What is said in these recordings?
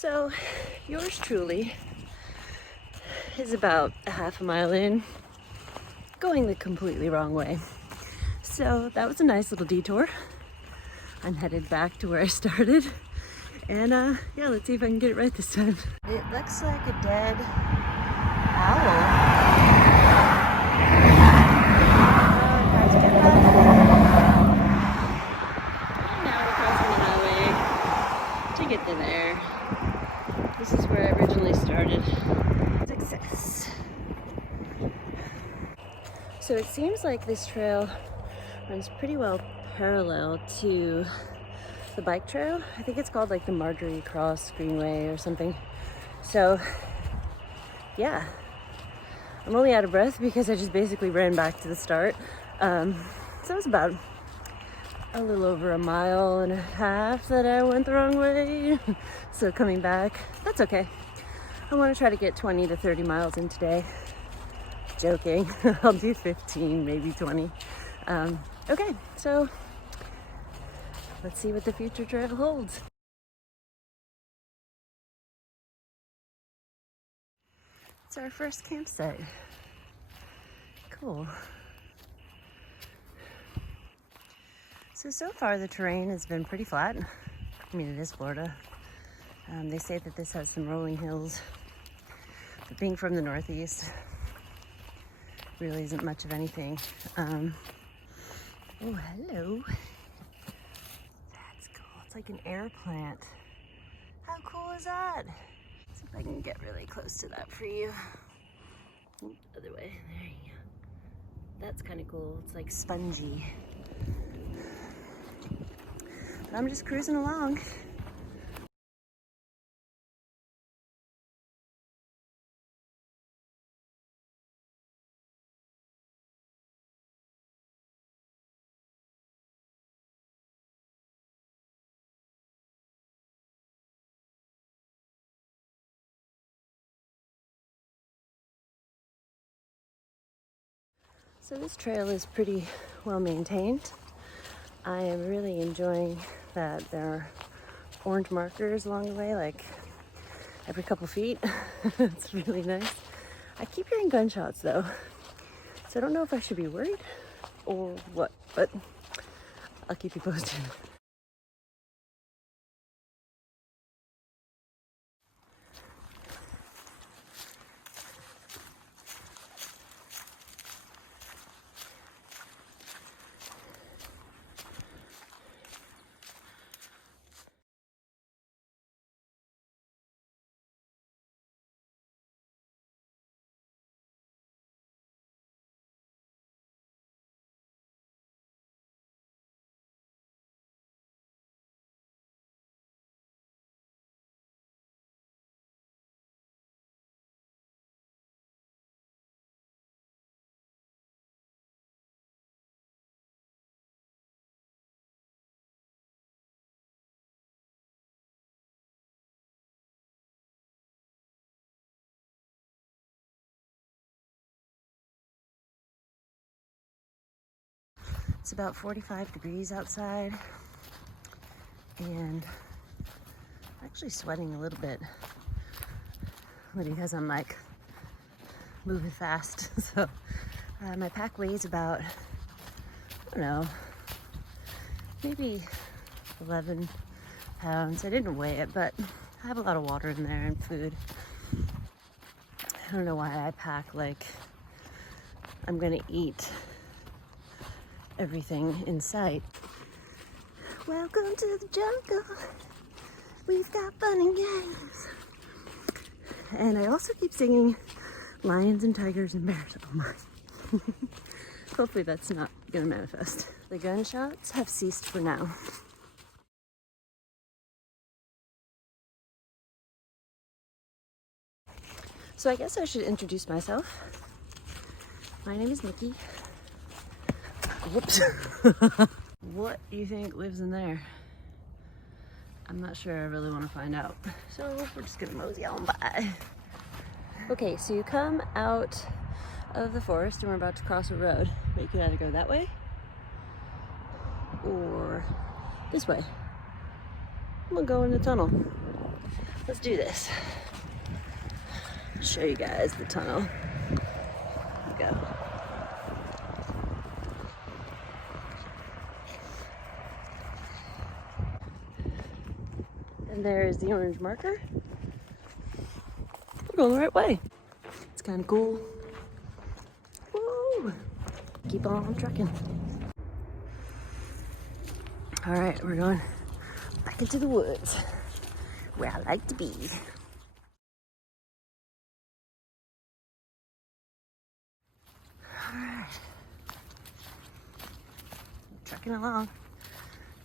So, yours truly is about a half a mile in, going the completely wrong way. So that was a nice little detour. I'm headed back to where I started. And yeah, let's see if I can get it right this time. It looks like a dead owl. Now we're crossing the highway to get to there. This is where I originally started. Success. So it seems like this trail runs pretty well parallel to the bike trail. I think it's called like the Marjorie Cross Greenway or something. So yeah, I'm only out of breath because I just basically ran back to the start. So it was about a little over a mile and a half that I went the wrong way. So coming back, that's okay. I want to try to get 20 to 30 miles in today. Joking. I'll do 15, maybe 20. Okay, so let's see what the future trail holds. It's our first campsite. Cool. So far the terrain has been pretty flat. I mean, it is Florida. They say that this has some rolling hills. But being from the Northeast, really isn't much of anything. Oh, hello. That's cool. It's like an air plant. How cool is that? See if I can get really close to that for you. Other way. There you go. That's kind of cool. It's like spongy. But I'm just cruising along. So this trail is pretty well maintained. I am really enjoying that there are orange markers along the way, like every couple feet. It's really nice. I keep hearing gunshots though, so I don't know if I should be worried or what, but I'll keep you posted. It's about 45 degrees outside, and I'm actually sweating a little bit. Because I'm like moving fast. So my pack weighs about, I don't know, maybe 11 pounds. I didn't weigh it, but I have a lot of water in there and food. I don't know why I pack like I'm gonna eat everything in sight. Welcome to the jungle. We've got fun and games. And I also keep singing lions and tigers and bears. Oh my. Hopefully that's not gonna manifest. The gunshots have ceased for now. So I guess I should introduce myself. My name is Nikki. Whoops. What do you think lives in there? I'm not sure. I really want to find out. So we're just gonna mosey on by. Okay, so you come out of the forest and we're about to cross a road. But you could either go that way or this way. I'm gonna go in the tunnel. Let's do this. I'll show you guys the tunnel. Here we go. And there's the orange marker. We're going the right way. It's kind of cool. Woo! Keep on trucking. All right, we're going back into the woods, where I like to be. All right, trucking along.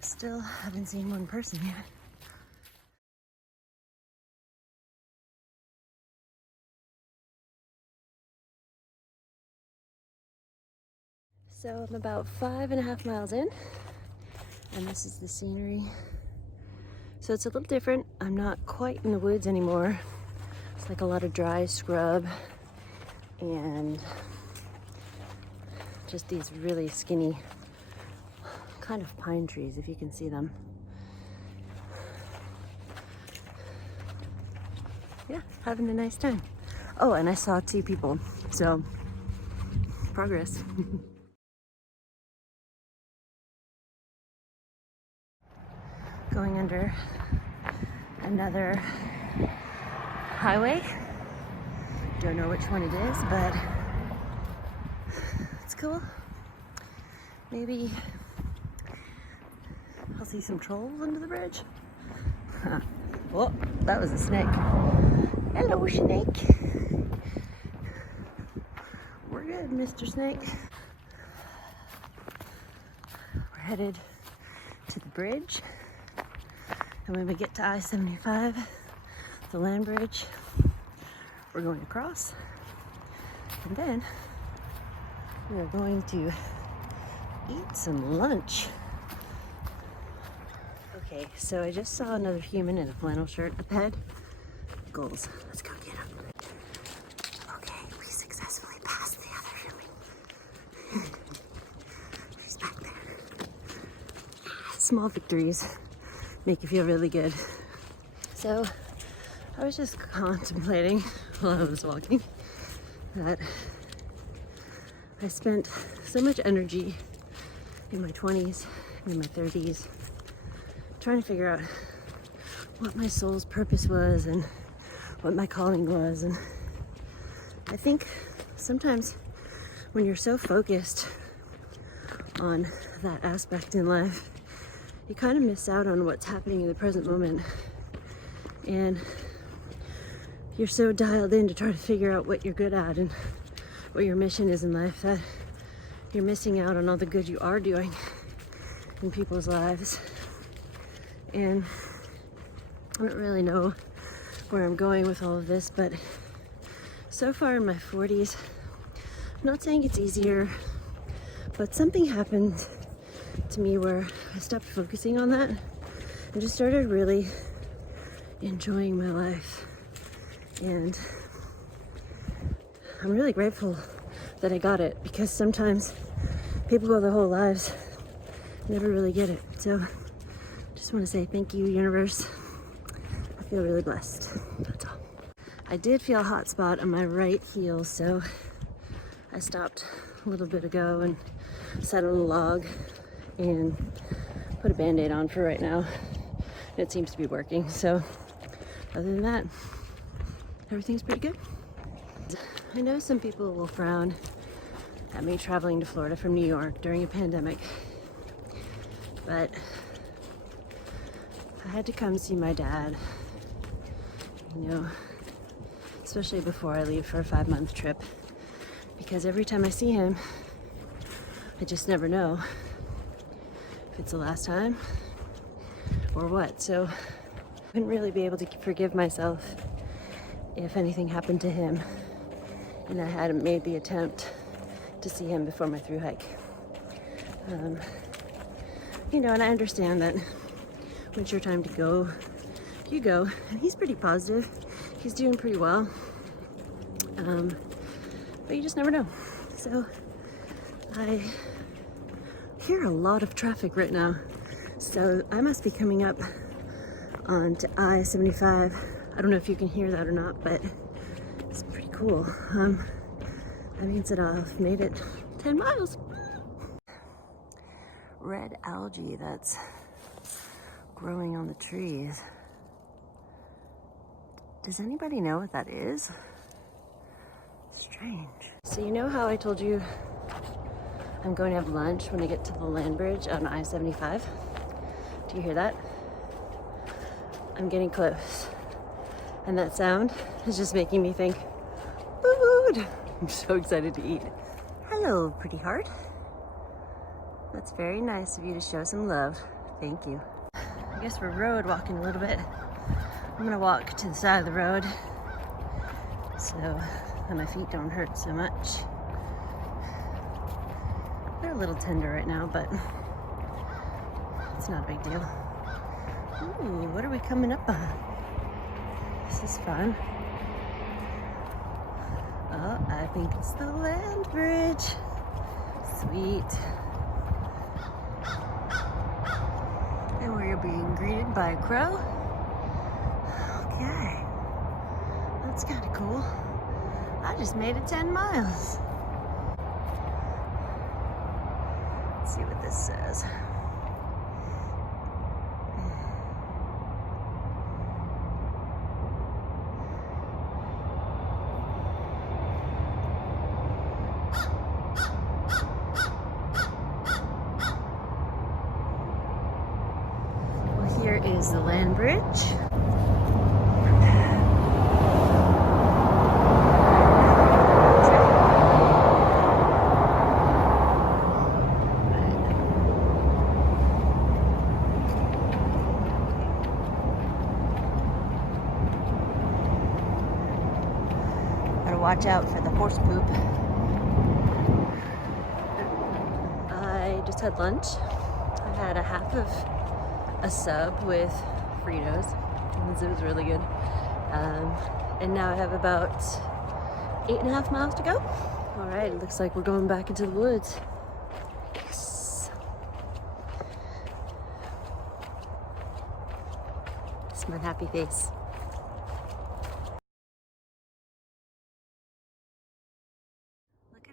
Still haven't seen one person yet. So I'm about 5.5 miles in, and this is the scenery. So it's a little different. I'm not quite in the woods anymore. It's like a lot of dry scrub and just these really skinny kind of pine trees, if you can see them. Yeah, having a nice time. Oh, and I saw 2 people, so progress. Going under another highway. Don't know which one it is, but it's cool. Maybe I'll see some trolls under the bridge. Huh. Oh, that was a snake. Hello, snake. We're good, Mr. Snake. We're headed to the bridge. And when we get to I-75, the land bridge, we're going across. And then we are going to eat some lunch. Okay, so I just saw another human in a flannel shirt up ahead. Goals. Let's go get him. Okay, we successfully passed the other human. He's back there. Small victories make you feel really good. So I was just contemplating while I was walking that I spent so much energy in my 20s and in my 30s trying to figure out what my soul's purpose was and what my calling was. And I think sometimes when you're so focused on that aspect in life, you kind of miss out on what's happening in the present moment. And you're so dialed in to try to figure out what you're good at and what your mission is in life that you're missing out on all the good you are doing in people's lives. And I don't really know where I'm going with all of this, but so far in my 40s, I'm not saying it's easier, but something happened to me where I stopped focusing on that and just started really enjoying my life. And I'm really grateful that I got it, because sometimes people go their whole lives never really get it. So just want to say thank you, universe. I feel really blessed. That's all. I did feel a hot spot on my right heel, so I stopped a little bit ago and sat on a log and put a band-aid on for right now. It seems to be working. So other than that, everything's pretty good. I know some people will frown at me traveling to Florida from New York during a pandemic, but I had to come see my dad, you know, especially before I leave for a 5-month trip, because every time I see him, I just never know if it's the last time or what. So I wouldn't really be able to forgive myself if anything happened to him and I hadn't made the attempt to see him before my thru hike. You know, and I understand that when it's your time to go, you go. And he's pretty positive. He's doing pretty well. But you just never know. So I hear a lot of traffic right now. So I must be coming up onto I-75 I don't know if you can hear that or not, but it's pretty cool. That means that I've made it 10 miles. Red algae that's growing on the trees. Does anybody know what that is? Strange. So you know how I told you I'm going to have lunch when I get to the land bridge on I-75? Do you hear that? I'm getting close. And that sound is just making me think, food! I'm so excited to eat. Hello, pretty heart. That's very nice of you to show some love. Thank you. I guess we're road walking a little bit. I'm gonna walk to the side of the road so that my feet don't hurt so much. They're a little tender right now, but it's not a big deal. Ooh, what are we coming up on? This is fun. Oh, I think it's the land bridge. Sweet. And we're being greeted by a crow. Okay. That's kind of cool. I just made it 10 miles. Let's see what this says. Well, here is the land bridge. Watch out for the horse poop. I just had lunch. I had a half of a sub with Fritos. It was really good. And now I have about 8.5 miles to go. All right, it looks like we're going back into the woods. Yes. It's my happy face.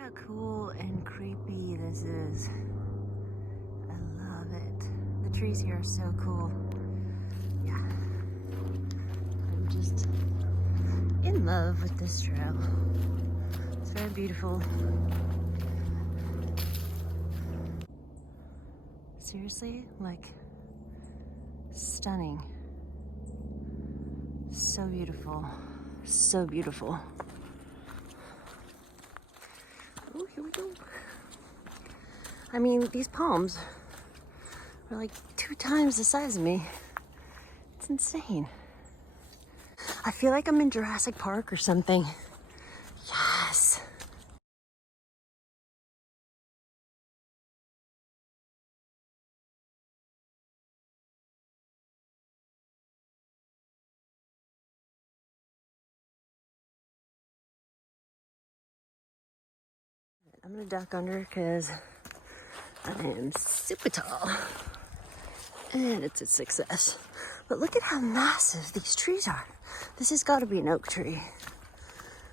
How cool and creepy this is. I love it. The trees here are so cool. Yeah. I'm just in love with this trail. It's very beautiful. Seriously, like, stunning. So beautiful. So beautiful. Oh, here we go. I mean, these palms are like 2 times the size of me. It's insane. I feel like I'm in Jurassic Park or something. Yes. I'm gonna duck under because I am super tall. And it's a success. But look at how massive these trees are. This has got to be an oak tree.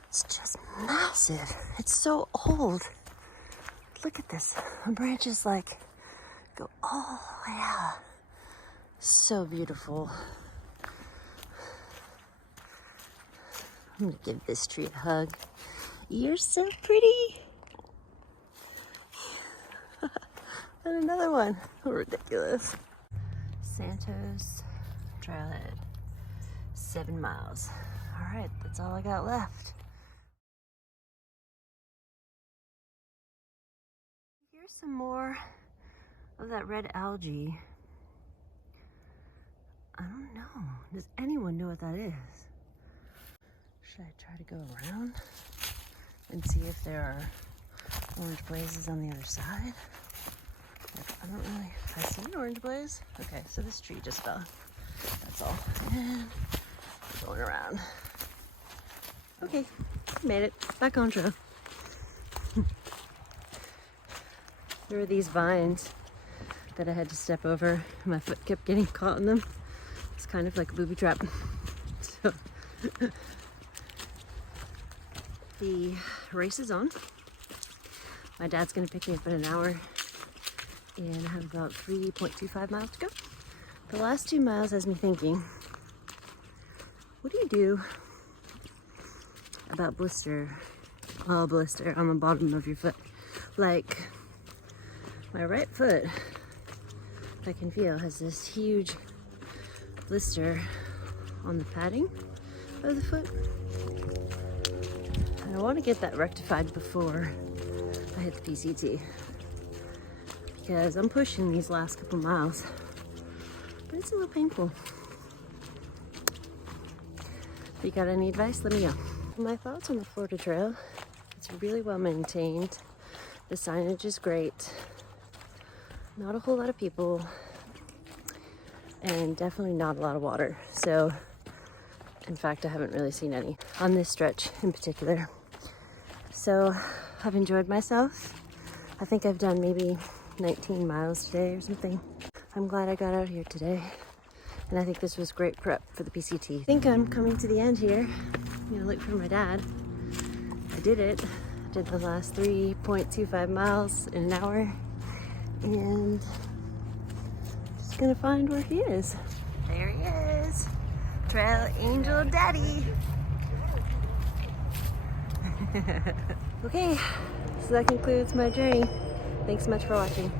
It's just massive. It's so old. Look at this. The branches like go all the way out. So beautiful. I'm gonna give this tree a hug. You're so pretty. And another one. Ridiculous. Santos Trailhead. 7 miles. All right, that's all I got left. Here's some more of that red algae. I don't know. Does anyone know what that is? Should I try to go around and see if there are orange blazes on the other side? I don't really, I see an orange blaze. Okay, so this tree just fell. That's all. And we're going around. Okay, made it. Back on trail. There were these vines that I had to step over. My foot kept getting caught in them. It's kind of like a booby trap. So The race is on. My dad's gonna pick me up in an hour and I have about 3.25 miles to go. The last 2 miles has me thinking, what do you do about blister on the bottom of your foot? Like, my right foot, I can feel, has this huge blister on the padding of the foot. And I want to get that rectified before I hit the PCT, because I'm pushing these last couple miles, but it's a little painful. If you got any advice, let me know. My thoughts on the Florida Trail: it's really well maintained. The signage is great. Not a whole lot of people, and definitely not a lot of water. So, in fact, I haven't really seen any on this stretch in particular. So, I've enjoyed myself. I think I've done maybe 19 miles today or something. I'm glad I got out here today. And I think this was great prep for the PCT. I think I'm coming to the end here. I'm gonna look for my dad. I did it. I did the last 3.25 miles in an hour. And just gonna find where he is. There he is. Trail Angel Daddy. Okay, so that concludes my journey. Thanks so much for watching.